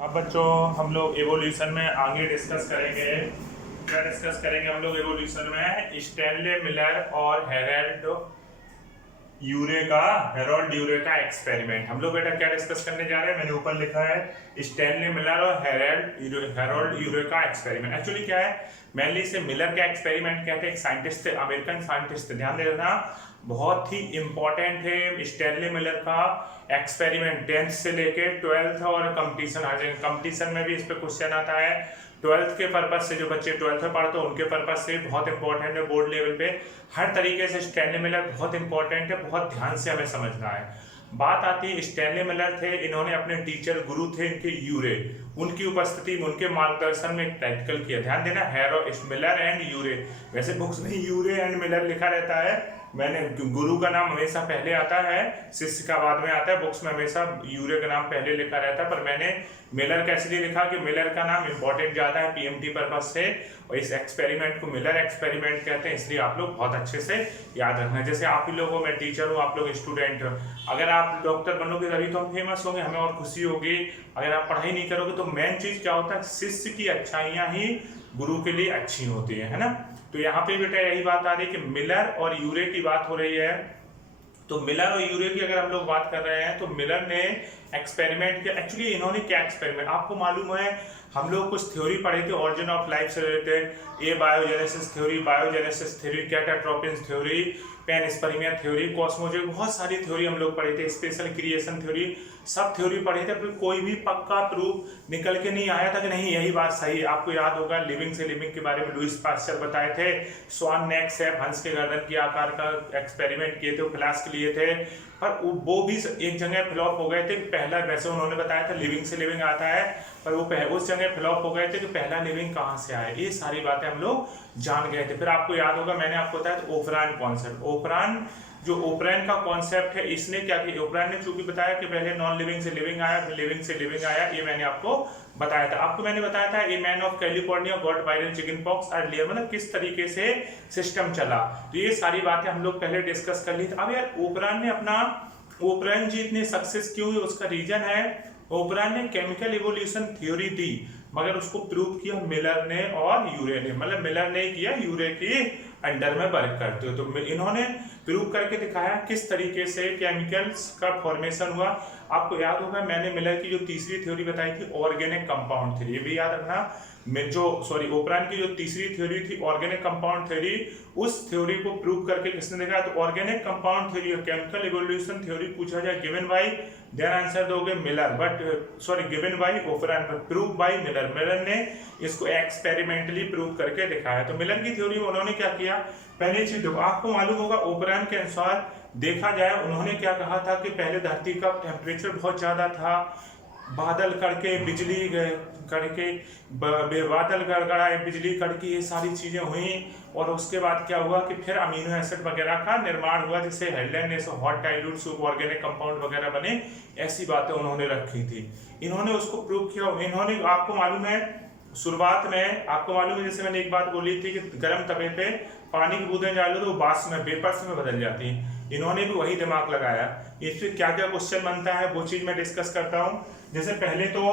अब बच्चों हम लोग एवोल्यूशन में आगे डिस्कस करेंगे। क्या डिस्कस करेंगे हम लोग एवोल्यूशन में? स्टैनले मिलर और हेरोल्ड यूरे का एक्सपेरिमेंट। हम लोग बेटा क्या डिस्कस करने जा रहे हैं? मैंने ऊपर लिखा है स्टैनले मिलर और हेरोल्ड यूरे का एक्सपेरिमेंट। एक्चुअली क्या है, मेनली इसे मिलर का एक्सपेरिमेंट कहते हैं। एक साइंटिस्ट थे, अमेरिकन साइंटिस्ट थे, ध्यान दे देना, बहुत ही इंपॉर्टेंट है स्टैनले मिलर का एक्सपेरिमेंट। 10th से लेके 12th और कंपटीशन आ जाएंगे, कंपटीशन में भी इस पे क्वेश्चन आता है। 12th के पर्पज से, जो बच्चे 12th में पढ़ते हैं उनके पर्पज से बहुत इंपॉर्टेंट है, बोर्ड लेवल पे हर तरीके से स्टैनले मिलर बहुत इंपॉर्टेंट है, बहुत ध्यान से हमें समझना है। बात आती है, स्टैनले मिलर थे, इन्होंने अपने टीचर गुरु थे इनके यूरे, उनकी उपस्थिति में उनके मार्गदर्शन में एक प्रैक्टिकल किया। ध्यान देना, मिलर एंड यूरे, वैसे बुक्स में यूरे एंड मिलर लिखा रहता है, मैंने गुरु का नाम हमेशा पहले आता है, शिष्य का बाद में आता है, बुक्स में हमेशा यूरे का नाम पहले लिखा रहता है, पर मैंने मिलर का इसलिए लिखा कि मिलर का नाम इंपॉर्टेंट ज्यादा है पीएमटी पर्पज से, और इस एक्सपेरिमेंट को मिलर एक्सपेरिमेंट कहते हैं, इसलिए आप लोग बहुत अच्छे से याद रखना। जैसे आप ही लोगों, मैं टीचर हूँ, आप लोग स्टूडेंट हो, अगर आप डॉक्टर बनोगे तभी तो हम फेमस होंगे, हमें और खुशी होगी। अगर आप पढ़ाई नहीं करोगे तो मेन चीज क्या होता है, शिष्य की अच्छाइयां ही गुरु के लिए अच्छी होती है ना। तो यहाँ पे बेटा यही बात आ रही है कि मिलर और यूरे की बात हो रही है। तो मिलर और यूरे की अगर हम लोग बात कर रहे हैं तो मिलर ने एक्सपेरिमेंट किया। एक्चुअली इन्होंने क्या एक्सपेरिमेंट, आपको मालूम है हम लोग कुछ थ्योरी पढ़े थे ऑरिजिन ऑफ लाइफ से related, biogenesis theory, catastrophism theory, panspermia theory, cosmology, बहुत सारी थ्योरी हम लोग पढ़े थे, स्पेशल क्रिएशन थ्योरी, सब थ्योरी पढ़े थे, फिर कोई भी पक्का प्रूफ निकल के नहीं आया था कि नहीं यही बात सही है। आपको याद होगा लिविंग से लिविंग के बारे में लुईस पास्चर बताए थे, स्वान नेक से हंस के गर्दन की आकार का एक्सपेरिमेंट किए थे, फ्लास्क लिए थे, पर वो भी एक जगह फ्लॉप हो गए थे। पहला, वैसे उन्होंने बताया था लिविंग से लिविंग आता है, पर वो उस जगह फ्लॉप हो गए थे कि पहला लिविंग कहाँ से आया, ये सारी बातें हम लोग जान गए थे। फिर आपको याद होगा मैंने आपको बताया ओपरान कॉन्सेप्ट, ओपरान का कॉन्सेप्ट है, इसने क्या किया, ओपरान ने चूंकि बताया कि पहले नॉन लिविंग से लिविंग आया, फिर लिविंग से लिविंग आया, ये मैंने आपको बताया था। आपको मैंने बताया था a man of California got viral chicken pox earlier, मतलब किस तरीके से सिस्टम चला, तो ये सारी बातें हम लोग पहले डिस्कस कर ली थी। अब यार ओपरान जी इतने सक्सेस क्यों हुए, उसका रीजन है, ओपरान ने केमिकल इवोल्यूशन थ्योरी दी, मगर उसको प्रूव किया मिलर ने और यूरे ने, मतलब मिलर ने किया, यूरे की अंडर में वर्क करते हो, तो इन्होंने प्रूव करके दिखाया किस तरीके से केमिकल्स का फॉर्मेशन हुआ। आपको याद होगा मैंने मिलर की जो तीसरी थ्योरी बताई थी ऑर्गेनिक कंपाउंड थ्योरी, ये भी याद रखना। ओपरान की जो तीसरी थ्योरी थी ऑर्गेनिक कंपाउंड थ्योरी, उस थ्योरी को प्रूव करके किसने देखा, तो ऑर्गेनिक कंपाउंड थ्योरी और केमिकल इवोल्यूशन थ्योरी पूछा जाए गिवन बाय, देन आंसर दोगे Miller, given by Oparin, prove by Miller. Miller ने इसको एक्सपेरिमेंटली प्रूव करके दिखाया। तो मिलर की थ्योरी में उन्होंने क्या किया, पहली चीज देखो, आपको मालूम होगा ओपरान के अनुसार देखा जाए उन्होंने क्या कहा था कि पहले धरती का टेम्परेचर बहुत ज्यादा था, बादल कड़के, बिजली कड़के, बादल गड़गड़ाए, बिजली कड़की, ये सारी चीजें हुई, और उसके बाद क्या हुआ कि फिर अमीनो एसिड वगैरह का निर्माण हुआ, जिससे हेडलाइन हॉट डाइल्यूट सुप ऑर्गेनिक कंपाउंड वगैरह बने, ऐसी बातें उन्होंने रखी थी। इन्होंने उसको प्रूव किया। इन्होंने, आपको मालूम है शुरुआत में, आपको मालूम है जैसे मैंने एक बात बोली थी कि गर्म तवे पे पानी की बूंदें डालो तो वाष्प में, वेपर्स में बदल जाती हैं, इन्होंने भी वही दिमाग लगाया। इससे क्या क्या क्वेश्चन बनता है वो चीज मैं डिस्कस करता हूँ। जैसे पहले तो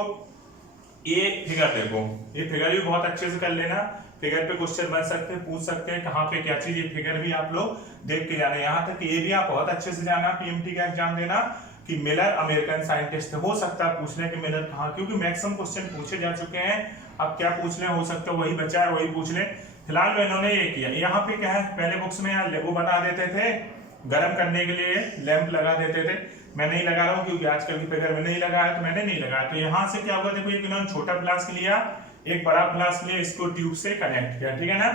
ये फिगर देखो, ये फिगर भी बहुत अच्छे से कर लेना, फिगर पे क्वेश्चन बन सकते हैं, पूछ सकते हैं कहाँ पे क्या चीज, ये फिगर भी आप लोग देख के जाना। यहाँ तक ये भी आप बहुत अच्छे से जाना पीएमटी का एग्जाम देना कि मिलर अमेरिकन साइंटिस्ट हो सकता है पूछ ले कि मिलर कहाँ, क्योंकि मैक्सिमम क्वेश्चन पूछे जा चुके हैं, अब क्या पूछ ले, हो सकता है वही बचा है वही पूछ ले। फिलहाल में इन्होंने ये किया, यहाँ पे क्या है, पहले बुक्स में यहाँ वो बना देते थे, गर्म करने के लिए लैंप लगा देते थे, मैं नहीं लगा रहा हूँ क्योंकि आजकल की फिगर में नहीं लगाया, तो मैंने नहीं लगाया। तो यहाँ से क्या हुआ, देखो एक इन्होंने छोटा फ्लास्क लिया, एक बड़ा फ्लास्क लिया, इसको ट्यूब से कनेक्ट किया, ठीक है ना।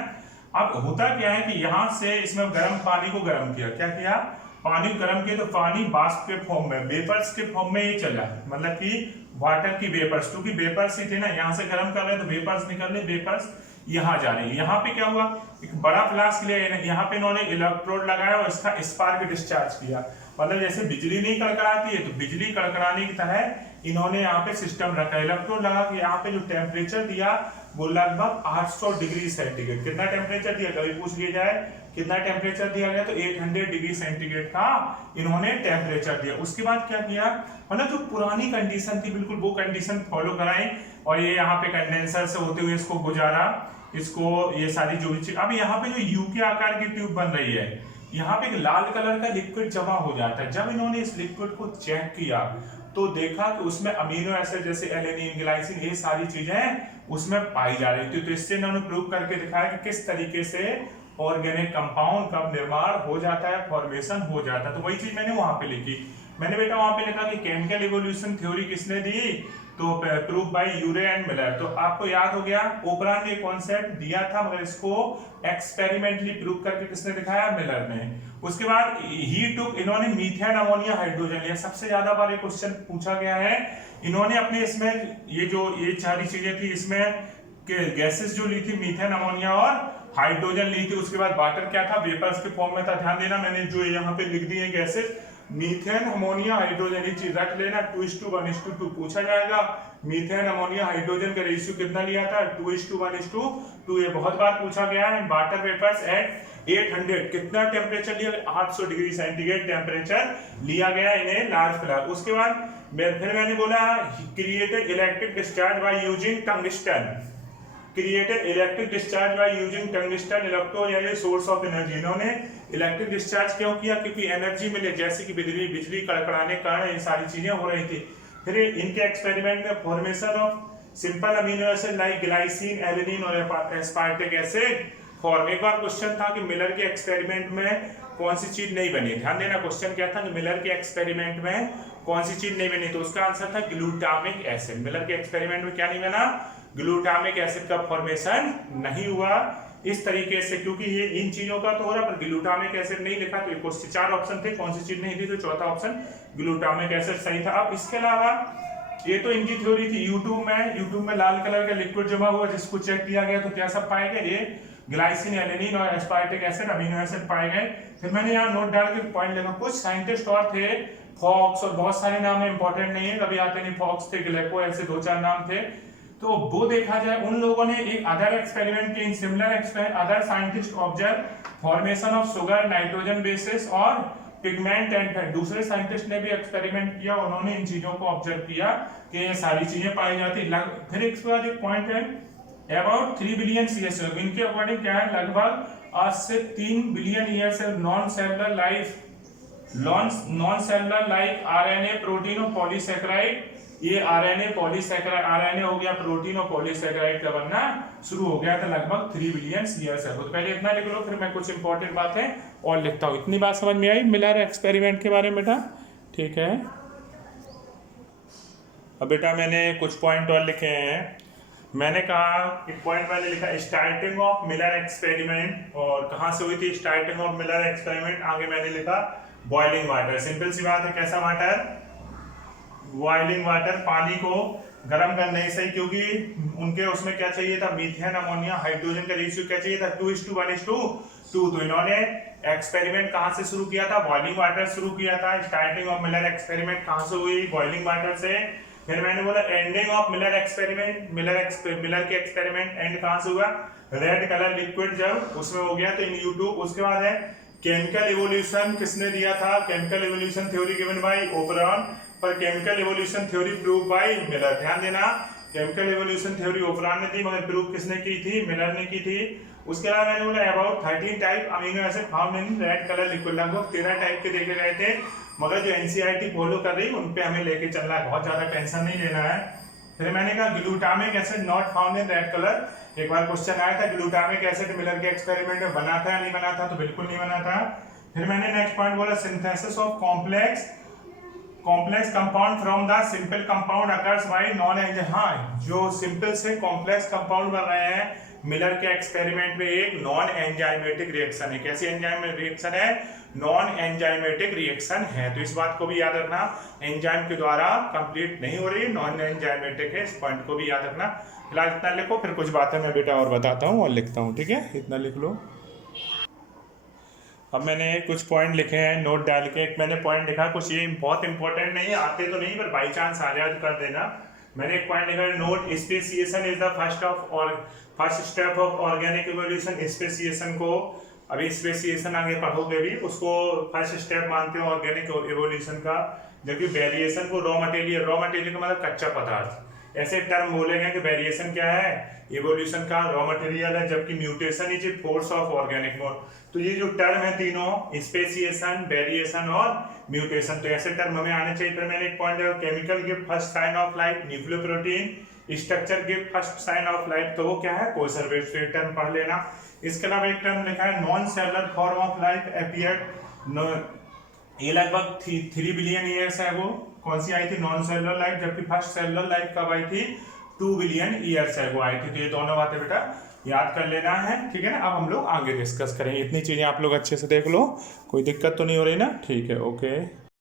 अब होता क्या है कि यहाँ से इसमें गर्म पानी को गर्म किया, क्या किया, पानी गर्म किया, तो पानी वाष्प के फॉर्म में, वेपर्स के फॉर्म में ही चला, मतलब कि वाटर की वेपर्स, क्योंकि वेपर्स ही थे ना, यहाँ से गर्म कर रहे तो वेपर्स निकल रहे, वेपर्स यहाँ जा रही है। यहाँ पे क्या हुआ, एक बड़ा फ्लास्क लिया, यहाँ पे इन्होंने इलेक्ट्रोड लगाया और इसका स्पार्क डिस्चार्ज किया, मतलब जैसे बिजली नहीं कड़कड़ाती है तो बिजली कड़कड़ाने की तरह इन्होंने यहाँ पे सिस्टम रखा, इलेक्ट्रोड लगा के यहाँ पे जो टेम्परेचर दिया वो लगभग 800 डिग्री सेंटीग्रेड, कितना टेम्परेचर दिया कभी पूछ लिया जाए, कितना टेम्परेचर दिया गया, तो 800 डिग्री सेंटीग्रेड का इन्होंने टेम्परेचर दिया। उसके बाद क्या किया, मतलब जो पुरानी कंडीशन थी बिल्कुल वो कंडीशन फॉलो कराई, और ये यहाँ पे कंडेंसर से होते हुए इसको गुजारा, इसको ये सारी जो भी चीज। अब यहाँ पे जो यू के आकार की ट्यूब बन रही है, यहाँ पे एक लाल कलर का लिक्विड जमा हो जाता है। जब इन्होंने इस लिक्विड को चेक किया तो देखा कि उसमें अमीनो एसिड जैसे एलेनिन, ग्लाइसिन, ये सारी चीजें उसमें पाई जा रही थी। तो इससे इन्होंने प्रूव करके दिखाया कि किस तरीके से ऑर्गेनिक कंपाउंड का निर्माण हो जाता है, फॉर्मेशन हो जाता है। तो वही चीज मैंने वहां पे लिखी। मैंने बेटा वहां पे लिखा कि केमिकल इवोल्यूशन थ्योरी किसने दी, तो prove by Urey and Miller. तो आपको याद हो गया, ओपरान ने कॉन्सेप्ट दिया था मगर इसको एक्सपेरिमेंटली प्रूव करके किसने दिखाया, मिलर ने। उसके बाद ही टुक, इन्होंने मीथेन, अमोनिया, हाइड्रोजन लिया। सबसे ज्यादा बार ये क्वेश्चन पूछा गया है। इन्होंने अपने इसमें ये सारी चीजें थी, इसमें गैसेस जो ली थी, मीथेन, अमोनिया और हाइड्रोजन ली थी। उसके बाद वाटर क्या था, वेपर्स के फॉर्म में था। ध्यान देना, मैंने जो यहाँ पे लिख दी है गैसेस, मीथेन, अमोनिया, हाइड्रोजन, ये चीज रख लेना। 2:1:2 पूछा जाएगा। मीथेन, अमोनिया, हाइड्रोजन का रेशियो कितना लिया था, 2:1:2। ये बहुत बार पूछा गया है। वाटर वेपर्स एट 800, कितना टेम्परेचर लिया, 800 डिग्री सेंटीग्रेड टेम्परेचर लिया गया इन्हें लार्ज फ्लावर। उसके बाद फिर मैंने बोला created electric discharge by using tungsten, created electric discharge by using tungsten electro या सोर्स ऑफ एनर्जी। इन्होंने इलेक्ट्रिक डिस्चार्ज क्यों किया, क्योंकि एनर्जी मिले, जैसे कि बिजली कड़कड़ाने के कारण ये सारी चीजें हो रही थी। फिर इनके एक्सपेरिमेंट में formation of simple amino acid like glycine, alanine और एस्पार्टिक एसिड फॉर्म। एक बार क्वेश्चन था कि मिलर के एक्सपेरिमेंट में कौन सी चीज नहीं बनी। ध्यान देना, क्वेश्चन क्या था कि मिलर के एक्सपेरिमेंट में कौन सी चीज नहीं बनी, तो उसका आंसर था ग्लूटामिक एसिड। मिलर के एक्सपेरिमेंट में क्या नहीं बना, ग्लूटामिक एसिड का फॉर्मेशन नहीं हुआ इस तरीके से, क्योंकि ये इन चीजों का तो हो रहा, पर ग्लूटामिक एसिड नहीं लिखा। तो ये 4 ऑप्शन थे, कौन सी चीज नहीं थी, तो चौथा ऑप्शन ग्लूटामिक एसिड सही था। अब इसके अलावा ये तो इनकी थ्योरी थी। यूट्यूब में लाल कलर का लिक्विड जमा हुआ, जिसको चेक किया गया तो क्या सब पाए गए, ये ग्लाइसिन, एलेनिन और एस्पार्टिक एसिड, अमीनो एसिड पाए गए। फिर मैंने यहाँ नोट डाल के पॉइंट लिखा। कुछ साइंटिस्ट और थे, फॉक्स और बहुत सारे नाम है, इंपॉर्टेंट नहीं है, कभी आते नहीं। फॉक्स थे, ग्लेको, ऐसे 2-4 नाम थे। तो वो देखा जाए, उन लोगों ने एक अदर एक्सपेरिमेंट किया, in similar experiment other scientist observe formation of sugar, nitrogen bases और पिगमेंट एंड फैट। दूसरे साइंटिस्ट ने भी एक्सपेरिमेंट किया, उन्होंने इन चीजों को ऑब्जर्व किया कि ये सारी चीजें पाई जाती। फिर इसके बाद एक पॉइंट है अबाउट 3 बिलियन ईयर्स। इनके अकॉर्डिंग क्या है, लगभग आज से 3 बिलियन ईयर से non cellular life RNA, protein और पॉलीसेकेराइड, ये आरएनए पॉलीसेकेराइड, आरएनए हो गया प्रोटीन और पॉलीसेकेराइड का बनना शुरू हो गया था लगभग 3 बिलियन ईयर्स अगो। तो पहले इतना लिख लो, फिर मैं कुछ इंपॉर्टेंट बातें और लिखता हूँ। इतनी बात समझ में आई मिलर एक्सपेरिमेंट के बारे में बेटा, ठीक है। अब बेटा मैंने कुछ पॉइंट और लिखे हैं। मैंने कहा एक पॉइंट मैंने लिखा स्टार्टिंग ऑफ मिलर एक्सपेरिमेंट, और कहाँ से हुई थी स्टार्टिंग ऑफ मिलर एक्सपेरिमेंट, आगे मैंने लिखा बॉइलिंग वाटर। सिंपल सी बात है, कैसा वाटर, बॉइलिंग वाटर, पानी को गर्म करने से, क्योंकि उनके उसमें क्या चाहिए था, मीथेन, अमोनिया, हाइड्रोजन का रेशियो क्या चाहिए था, 2:1:2। तो इन्होंने एक्सपेरिमेंट कहाँ से शुरू किया था, बॉइलिंग वाटर शुरू किया था। स्टार्टिंग ऑफ मिलर एक्सपेरिमेंट कहाँ से हुई, बॉइलिंग वाटर से। फिर मैंने बोला ending of Miller experiment, Miller के एक्सपेरिमेंट एंड कहाँ से हुआ, रेड कलर लिक्विड जब उसमें हो गया तो इन यूट्यूब। उसके बाद है केमिकल इवोल्यूशन, किसने दिया था, chemical evolution theory given by Oparin, पर chemical evolution theory prove by Miller. ध्यान देना, केमिकल इवोल्यूशन थ्योरी ओपरान ने दी, मगर प्रूव किसने की थी, मिलर ने की थी। उसके अलावा मैंने बोला about 13 type amino acid found in red colour liquid, लगभग 13 टाइप के देखे गए थे, मगर जो एनसीईआरटी फॉलो कर रही है उन पे हमें लेके चलना है, बहुत ज्यादा टेंशन नहीं लेना है। फिर मैंने कहा glutamic acid not found in red colour. एक बार क्वेश्चन आया था ग्लूटामिक एसिड मिलर के एक्सपेरिमेंट में बना था या नहीं बना था, तो बिल्कुल नहीं बना था। फिर मैंने नेक्स्ट पॉइंट बोला synthesis of complex compound from the simple compound occurs by non enzyme. हाँ, जो सिंपल से कॉम्प्लेक्स कंपाउंड बन रहे हैं मिलर के एक्सपेरिमेंट में, एक नॉन एंजाइमेटिक रिएक्शन है। कैसी एंजाइमेटिक रिएक्शन है, नॉन एंजाइमेटिक रिएक्शन है। तो इस बात को भी याद रखना, एंजाइम के द्वारा कंप्लीट नहीं हो रही, नॉन एंजाइमेटिक है, इस पॉइंट को भी याद रखना। फिलहाल इतना लिखो, फिर कुछ बातें मैं बेटा और बताता हूँ और लिखता हूँ, ठीक है, इतना लिख लो। अब मैंने कुछ पॉइंट लिखे हैं नोट डाल के। एक मैंने पॉइंट लिखा, कुछ ये बहुत इंपॉर्टेंट नहीं है, आते तो नहीं, पर बाई चांस आ जाए तो कर देना। मैंने एक पॉइंट लिखा है note speciation is the first step of organic evolution. Speciation को अभी स्पेसिएशन आगे पढ़ोगे भी, उसको फर्स्ट स्टेप मानते हो ऑर्गेनिक इवोल्यूशन का, जबकि वेरिएशन को रॉ मटेरियल का मतलब कच्चा पदार्थ, ऐसे टर्म बोलेंगे कि वेरिएशन क्या है, इवोल्यूशन का रॉ मटेरियल है, जबकि mutation is a force of organic mode. तो ये जो टर्म है तीनों, स्पेसिएशन, वेरिएशन और म्यूटेशन, तो ऐसे टर्म हमें आने चाहिए। फिर मैंने एक पॉइंट देखा, chemical give first sign of life, nucleoprotein structure give first sign of life, तो वो क्या है, कोसर्वेटिव टर्म पढ़ लेना। इसके अलावा एक टर्म लिखा है non cellular form of life appeared, ये लगभग 3 बिलियन ईयर्स है। वो कौन सी आई थी, नॉन सेलुलर लाइफ, जबकि फर्स्ट सेलुलर लाइफ कब आई थी, 2 बिलियन ईयर्स है वो आई थी। तो ये दोनों बातें बेटा याद कर लेना है, ठीक है ना। अब हम लोग आगे डिस्कस करेंगे, इतनी चीजें आप लोग अच्छे से देख लो, कोई दिक्कत तो नहीं हो रही ना, ठीक है, ओके।